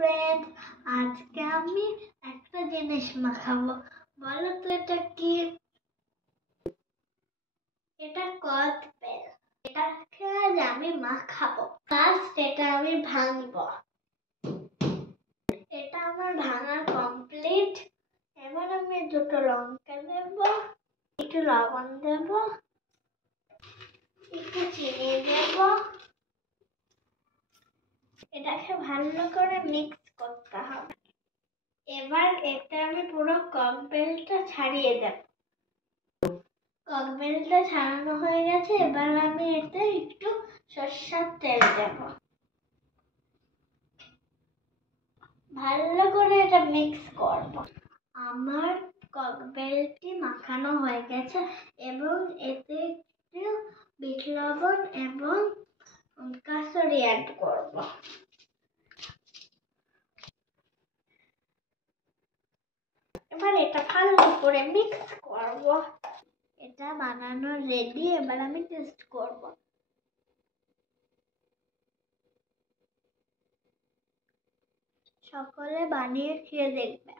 Friends, আজকে আমি একটা জিনিস মাখাবো। বলো তো এটা কি? এটা কদবেল। এটাকে আজ আমি মাখাবো। ফার্স্ট এটা আমি ভাঙবো। এটা আমার ভাঙা কমপ্লিট। এবার আমি দুটো লঙ্কা দেব, একটু লবণ দেব, একটু চিনি দেব। এটাকে ভালো করে মিক্স করতে হবে। এবার এতে আমি পুরো কদবেলটা ছাড়িয়ে দেব। কদবেলটা ছাড়ানো হয়ে গেছে। এবার আমি এতে একটু সরষের তেল দেব। ভালো করে এটা মিক্স করব। আমার কদবেলটি মাখানো হয়ে গেছে এবং এতে একটু বিট লবণ এবং কাসুরি অ্যাড করব। এবার এটা ভালো করে মিক্স করব। এটা বানানো রেডি। এবার আমি টেস্ট করব। সকলে বানিয়ে খেয়ে দেখবে।